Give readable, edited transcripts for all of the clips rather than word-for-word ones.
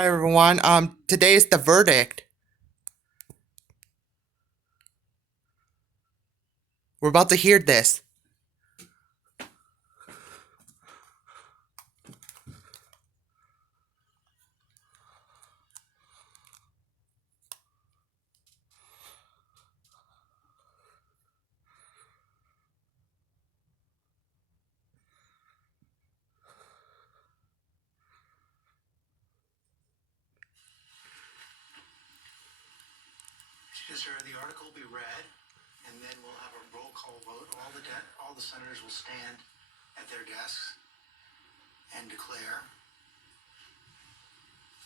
Hi everyone. Today is the verdict. We're about to hear this. Sir, the article will be read, and then we'll have a roll call vote. All the senators will stand at their desks and declare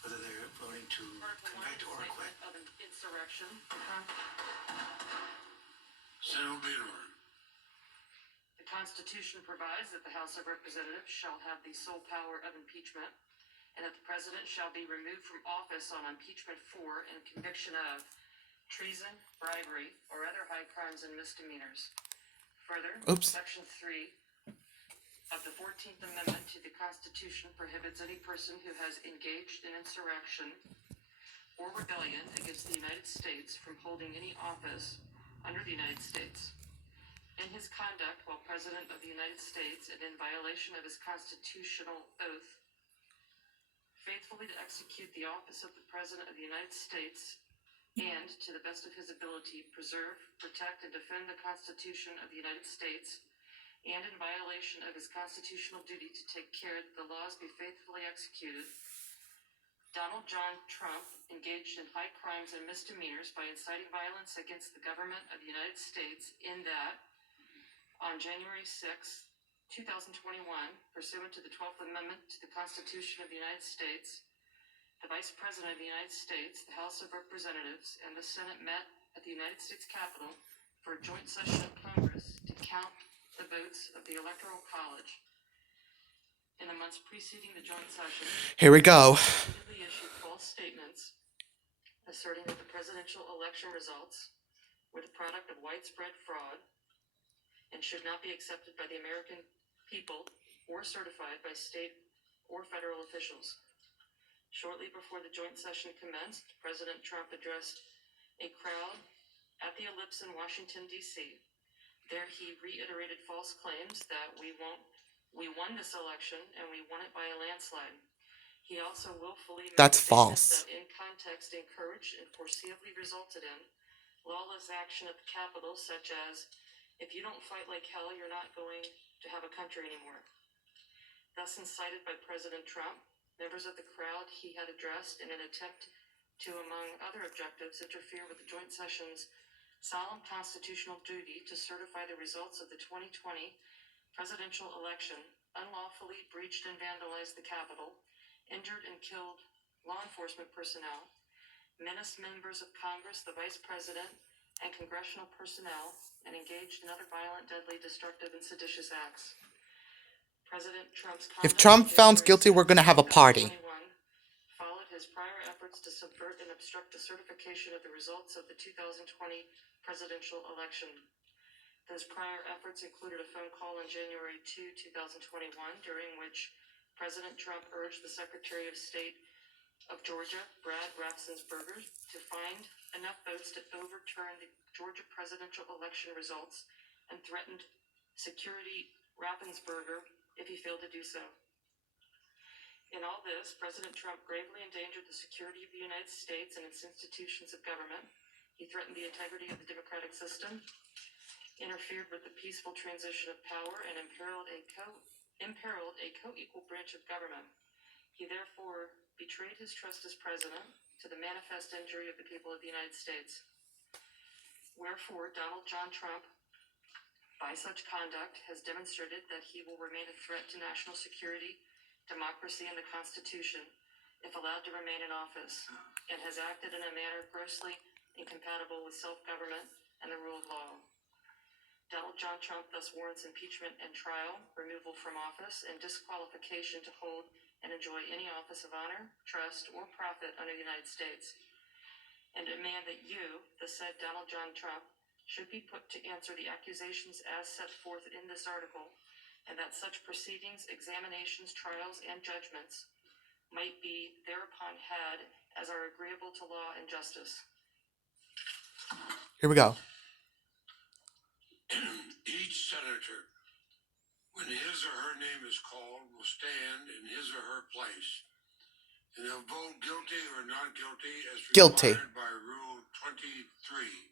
whether they're voting to convict or acquit. Of an insurrection. Senate will be in order. The Constitution provides that the House of Representatives shall have the sole power of impeachment, and that the President shall be removed from office on impeachment for and conviction of treason, bribery, or other high crimes and misdemeanors. Further, Section 3 of the 14th Amendment to the Constitution prohibits any person who has engaged in insurrection or rebellion against the United States from holding any office under the United States. In his conduct while President of the United States and in violation of his constitutional oath, faithfully to execute the office of the President of the United States and, to the best of his ability, preserve, protect, and defend the Constitution of the United States, and in violation of his constitutional duty to take care that the laws be faithfully executed, Donald John Trump engaged in high crimes and misdemeanors by inciting violence against the government of the United States in that, on January 6, 2021, pursuant to the 12th Amendment to the Constitution of the United States, the Vice President of the United States, the House of Representatives, and the Senate met at the United States Capitol for a joint session of Congress to count the votes of the Electoral College. In the months preceding the joint session, Here we go. repeatedly issued false statements asserting that the presidential election results were the product of widespread fraud and should not be accepted by the American people or certified by state or federal officials. Shortly before the joint session commenced, President Trump addressed a crowd at the Ellipse in Washington, D.C. There he reiterated false claims that we won this election and we won it by a landslide. He also willfully made That's statements false. that in context encouraged and foreseeably resulted in lawless action at the Capitol, such as, if you don't fight like hell, you're not going to have a country anymore. Thus incited by President Trump, members of the crowd he had addressed in an attempt to, among other objectives, interfere with the joint session's solemn constitutional duty to certify the results of the 2020 presidential election, unlawfully breached and vandalized the Capitol, injured and killed law enforcement personnel, menaced members of Congress, the Vice President, and congressional personnel, and engaged in other violent, deadly, destructive, and seditious acts. President Trump's conduct If Trump found guilty, we're gonna have a party. Followed his prior efforts to subvert and obstruct the certification of the results of the 2020 presidential election. Those prior efforts included a phone call on January 2, 2021, during which President Trump urged the Secretary of State of Georgia, Brad Raffensperger, to find enough votes to overturn the Georgia presidential election results and threatened security Raffensperger if he failed to do so. In all this, President Trump gravely endangered the security of the United States and its institutions of government. He threatened the integrity of the democratic system, interfered with the peaceful transition of power, and imperiled a co-equal branch of government. He therefore betrayed his trust as president to the manifest injury of the people of the United States. Wherefore, Donald John Trump, by such conduct, has demonstrated that he will remain a threat to national security, democracy, and the Constitution if allowed to remain in office, and has acted in a manner grossly incompatible with self-government and the rule of law. Donald John Trump thus warrants impeachment and trial, removal from office, and disqualification to hold and enjoy any office of honor, trust, or profit under the United States, and demand that you, the said Donald John Trump, should be put to answer the accusations as set forth in this article, and that such proceedings, examinations, trials, and judgments might be thereupon had as are agreeable to law and justice. Here we go. Each senator, when his or her name is called, will stand in his or her place, and they'll vote guilty or not guilty as Guilty. required by Rule 23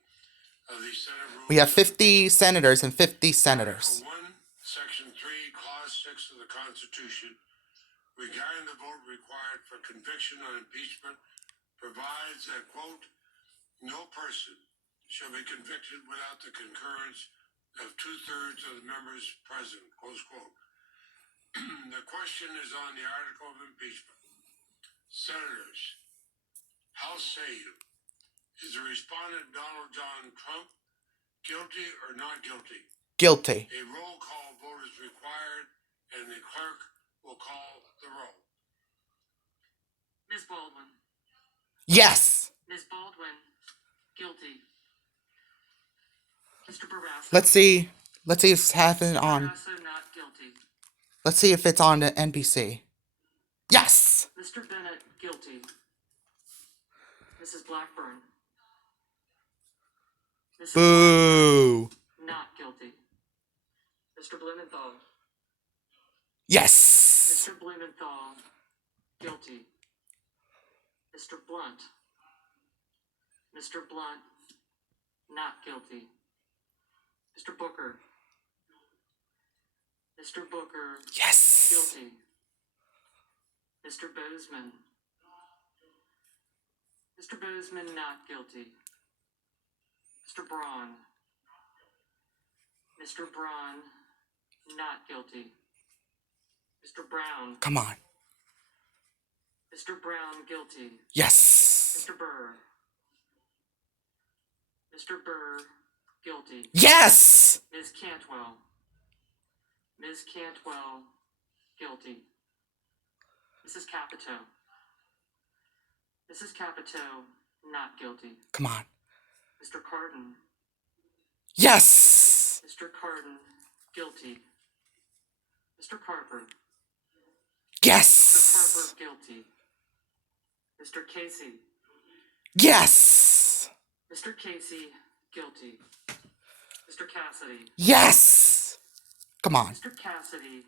of the Senate Rules. We have 50 senators and 50 senators. Article 1, Section 3, Clause 6 of the Constitution, regarding the vote required for conviction on impeachment, provides that, quote, no person shall be convicted without the concurrence of 2/3 of the members present, close quote. The question is on the article of impeachment. Senators, how say you? Is the respondent Donald John Trump guilty or not guilty? Guilty. A roll call vote is required, and the clerk will call the roll. Ms. Baldwin. Yes. Ms. Baldwin. Guilty. Mr. Barrasso. Let's see if it's happening on. Barrasso not guilty. Let's see if it's on the NBC. Yes. Mr. Bennett guilty. Mrs. Blackburn. Mrs. Boo. Blackburn, not guilty. Mr. Blumenthal. Yes. Mr. Blumenthal guilty. Mr. Blunt. Mr. Blunt not guilty. Mr. Booker. Mr. Booker Yes. guilty. Mr. Bozeman. Mr. Bozeman not guilty. Mr. Braun. Mr. Braun not guilty. Mr. Brown. Come on. Mr. Brown guilty. Yes. Mr. Burr. Mr. Burr guilty. Yes. Ms. Cantwell. Ms. Cantwell guilty. Mrs. Capito. Mrs. Capito not guilty. Come on. Mr. Cardin. Yes. Mr. Cardin guilty. Mr. Carper. Mr. Yes. Carper guilty. Mr. Casey. Yes. Mr. Casey guilty. Mr. Cassidy. Yes. Come on. Mr. Cassidy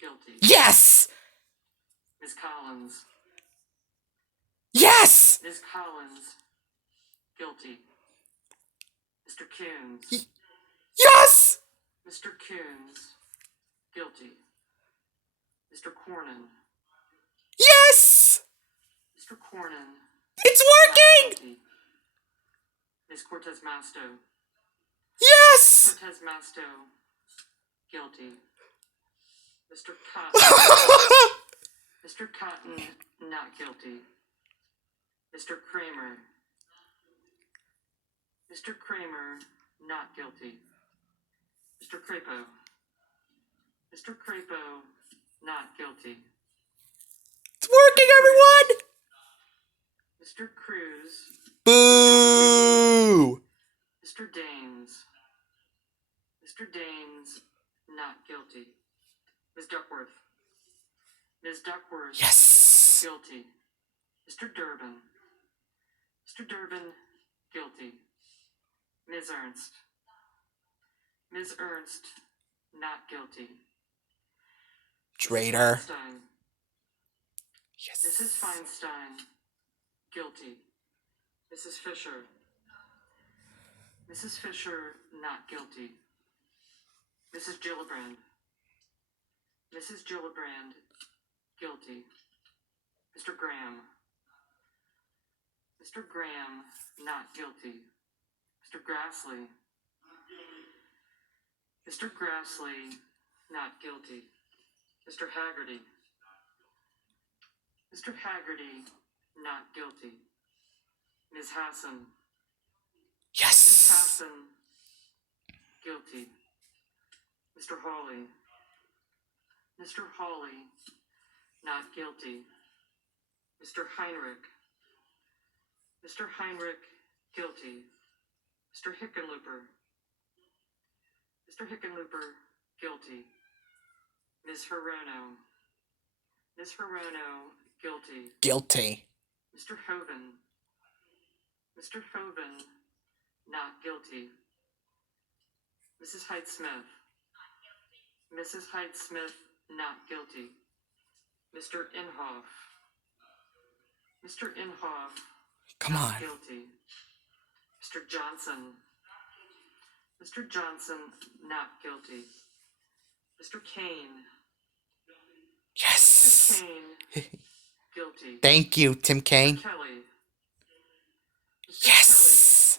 guilty. Yes. Ms. Collins. Yes. Ms. Collins guilty. Mr. Coons. Yes. Mr. Coons guilty. Mr. Cornyn. Yes. Mr. Cornyn It's not working. guilty. Ms. Cortez Masto. Yes. Cortez Masto guilty. Mr. Cotton. Mr. Cotton not guilty. Mr. Kramer. Mr. Kramer not guilty. Mr. Crapo. Mr. Crapo not guilty. It's working, everyone. Mr. Cruz. Boo. Mr. Daines. Mr. Daines not guilty. Ms. Duckworth. Ms. Duckworth Yes. guilty. Mr. Durbin. Mr. Durbin guilty. Ms. Ernst. Ms. Ernst not guilty. Traitor. Feinstein. Yes. Mrs. Feinstein guilty. Mrs. Fisher. Mrs. Fisher not guilty. Mrs. Gillibrand. Mrs. Gillibrand guilty. Mr. Graham. Mr. Graham not guilty. Mr. Grassley. Mr. Grassley not guilty. Mr. Haggerty. Mr. Haggerty not guilty. Ms. Hassan. Ms. Yes. Hassan guilty. Mr. Hawley. Mr. Hawley not guilty. Mr. Heinrich. Mr. Heinrich guilty. Mr. Hickenlooper. Mr. Hickenlooper guilty. Ms. Hirono. Ms. Hirono, guilty. Guilty. Mr. Hoven. Mr. Hoven, not guilty. Mrs. Hyde-Smith. Mrs. Hyde-Smith, not guilty. Mr. Inhofe. Mr. Inhofe, Come on. guilty. Mr. Johnson. Mr. Johnson, not guilty. Mr. Kane. Mr. Yes. Kane, guilty. Thank you, Tim Kaine. Kelly. Mr. Yes.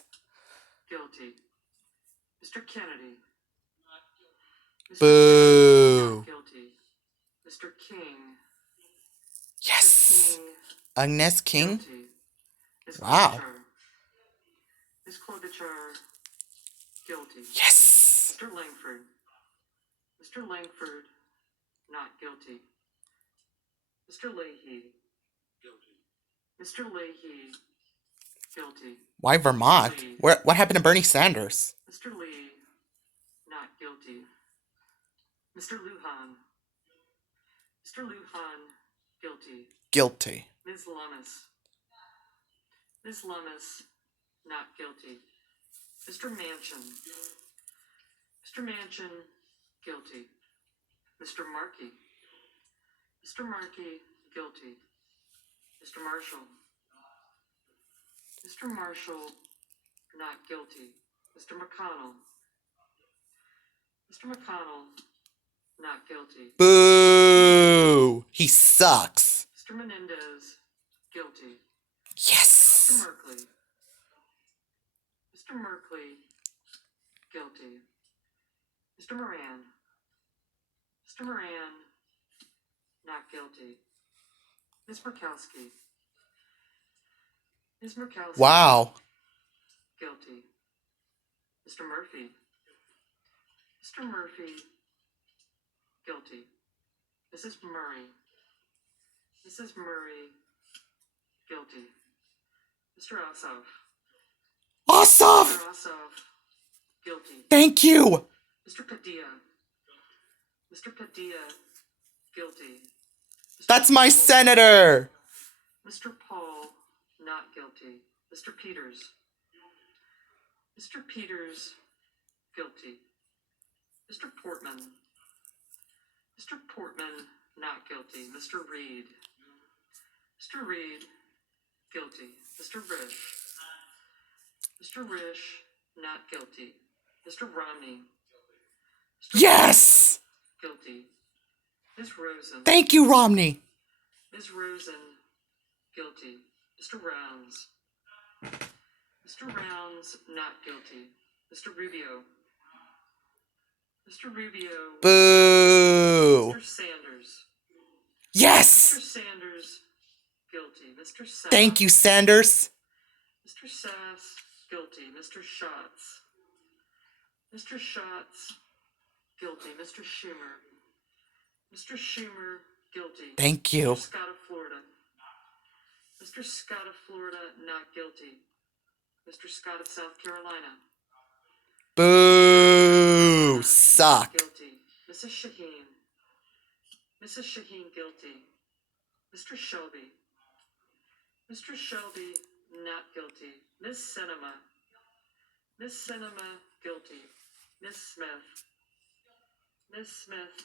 Kelly, guilty. Mr. Kennedy. Mr. Boo. Kennedy, guilty. Mr. King. Yes. King, Agnes King. guilty. Ms. Wow. Klobuchar. Ms. Klobuchar, guilty. Yes. Mr. Langford. Mr. Langford, not guilty. Mr. Leahy. Guilty. Mr. Leahy, guilty. Why Vermont? What happened to Bernie Sanders? Mr. Lee, not guilty. Mr. Lujan. Mr. Lujan, guilty. Guilty. Ms. Lummis. Ms. Lummis, not guilty. Mr. Manchin. Mr. Manchin, guilty. Mr. Markey. Mr. Markey, guilty. Mr. Marshall. Mr. Marshall, not guilty. Mr. McConnell. Mr. McConnell, not guilty. Boo. He sucks. Mr. Menendez, guilty. Mr. Yes. Merkley. Mr. Merkley, guilty. Mr. Moran. Mr. Moran, not guilty. Ms. Murkowski. Ms. Murkowski, Wow. guilty. Mr. Murphy. Mr. Murphy, guilty. Mrs. Murray. Mrs. Murray, guilty. Mr. Ossoff. Awesome. Mr. Ossoff, guilty. Thank you. Mr. Padilla. Mr. Padilla, guilty. Mr. That's my Paul. senator. Mr. Paul, not guilty. Mr. Peters. Mr. Peters, guilty. Mr. Portman. Mr. Portman, not guilty. Mr. Reed. Mr. Reed, guilty. Mr. Risch. Mr. Risch, not guilty. Mr. Romney. Mr. Yes. Romney, guilty. Ms. Rosen. Thank you, Romney. Ms. Rosen, guilty. Mr. Rounds. Mr. Rounds, not guilty. Mr. Rubio. Mr. Rubio. Boo. Mr. Sanders. Yes. Mr. Sanders, guilty. Mr. Sass. Thank you, Sanders. Mr. Sass, guilty. Mr. Schatz. Mr. Schatz, guilty. Mr. Schumer. Mr. Schumer, guilty. Thank you. Mr. Scott of Florida. Mr. Scott of Florida, not guilty. Mr. Scott of South Carolina. Boo. Suck. Guilty. Mrs. Shaheen. Mrs. Shaheen, guilty. Mr. Shelby. Mr. Shelby, not guilty. Ms. Sinema. Ms. Sinema, guilty. Ms. Smith. Ms. Smith,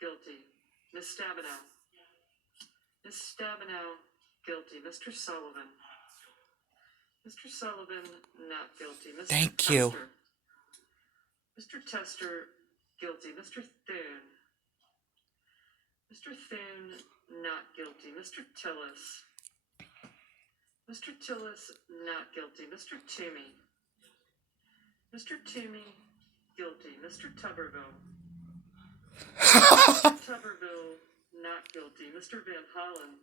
guilty. Ms. Stabenow. Ms. Stabenow, guilty. Mr. Sullivan. Mr. Sullivan, not guilty. Mr. Thank you. Tester. Mr. Tester, guilty. Mr. Thune. Mr. Thune, not guilty. Mr. Tillis. Mr. Tillis, not guilty. Mr. Toomey. Mr. Toomey, guilty. Mr. Tuberville. Mr. Tuberville, not guilty. Mr. Van Hollen.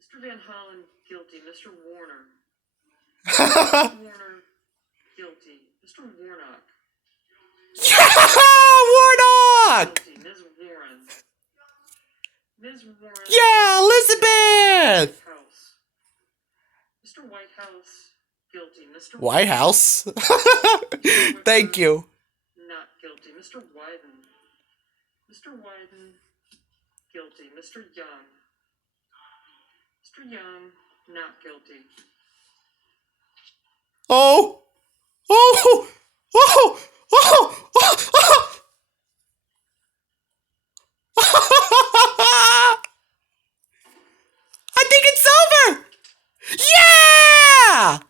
Mr. Van Hollen, guilty. Mr. Warner. Mr. Warner, guilty. Mr. Warnock. Warnock. Guilty. Ms. Warren. Ms. Warren. Yeah, Elizabeth. House. Mr. Whitehouse, guilty. Mr. White House. Thank you. Not guilty. Mr. Wyden. Mr. Wyden, guilty. Mr. Young. Mr. Young, not guilty. Oh! Oh! Oh! Oh! Oh! I think it's over! Yeah!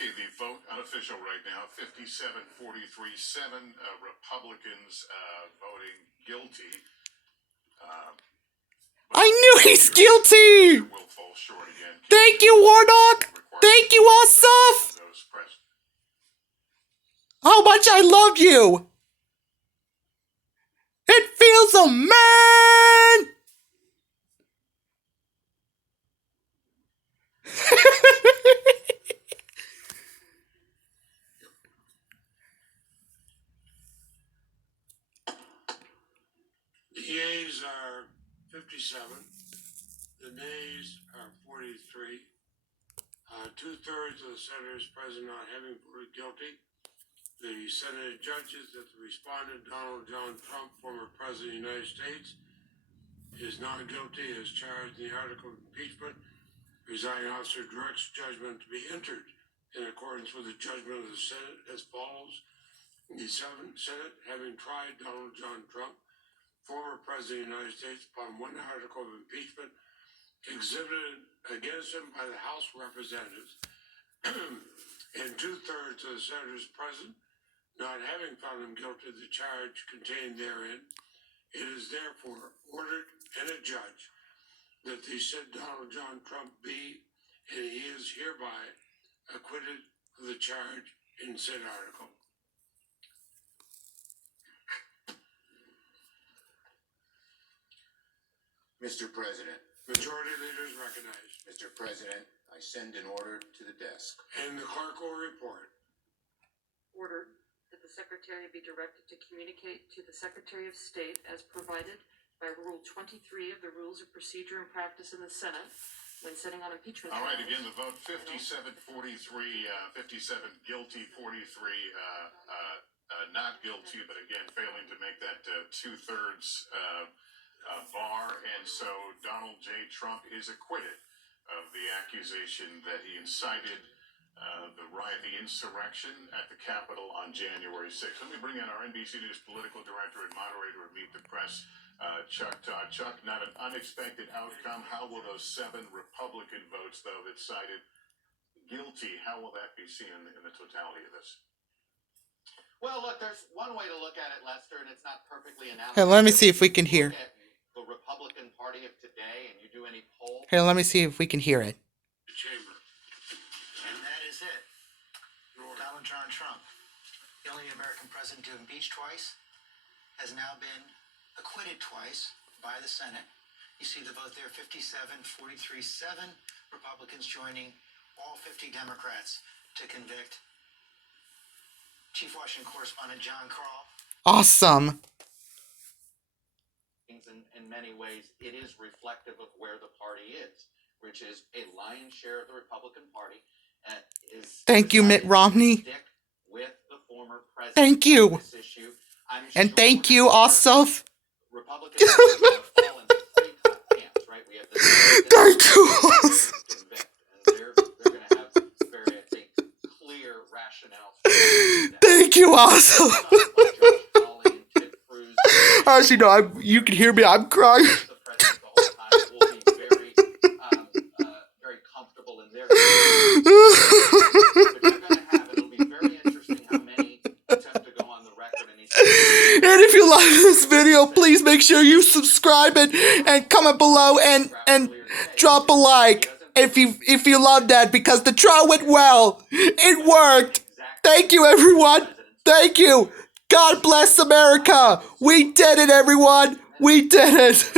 Okay, the vote unofficial right now, 57-43-7, Republicans voting guilty. I knew he's guilty! Will fall short again. Thank you, Warnock! Thank you, Ossoff! Those present. How much I love you! It feels a man! The yeas are 57. The nays are 43. Two-thirds of the senators present not having voted guilty. The Senate judges that the respondent, Donald John Trump, former President of the United States, is not guilty as charged in the article of impeachment. Presiding officer directs judgment to be entered in accordance with the judgment of the Senate as follows. The Senate, having tried Donald John Trump, former President of the United States, upon one article of impeachment exhibited against him by the House of Representatives, and two-thirds of the senators present not having found him guilty of the charge contained therein, it is therefore ordered and adjudged that the said Donald John Trump be, and he is hereby acquitted of the charge in said article. Mr. President, Majority Leader is recognized. Mr. President, I send an order to the desk. And the clerk will report. Ordered that the Secretary be directed to communicate to the Secretary of State as provided by Rule 23 of the Rules of Procedure and Practice in the Senate when sitting on impeachment. All right, trials. again, the vote 57-43, 57 guilty, 43 not guilty, but again, failing to make that two-thirds bar. And so Donald J. Trump is acquitted of the accusation that he incited the riot, the insurrection at the Capitol on January 6th. Let me bring in our NBC News political director and moderator of Meet the Press, Chuck Todd. Chuck, not an unexpected outcome. How will those 7 Republican votes, though, that cited guilty, how will that be seen in the totality of this? Well, look, there's one way to look at it, Lester, and it's not perfectly analogous. Hey, let me see if we can hear. Look at the Republican Party of today, and you do any poll. Here, let me see if we can hear it. The chamber. And that is it. Donald John Trump, the only American president to impeach twice, has now been acquitted twice by the Senate. You see the vote there, 57-43-7, Republicans joining all 50 Democrats to convict Chief Washington Correspondent John Karl. Awesome. In many ways, it is reflective of where the party is, which is a lion's share of the Republican Party. Thank you, Mitt Romney. Stick with the former president. Thank you. This issue. And thank you, Ossoff. Republicans fall into 3 camps, right? We have the Thank you, Ossoff. and they're going to have very, I think, clear rationale. Thank you, Ossoff. As you know, you can hear me. I'm crying. The president the whole time will be very comfortable in their but you're going to have it'll be very interesting how many attempt to go on the record and And if you like this video, please make sure you subscribe and comment below and drop a like if you love that, because the trial went well. It worked. Thank you, everyone. Thank you. God bless America. We did it, everyone. We did it.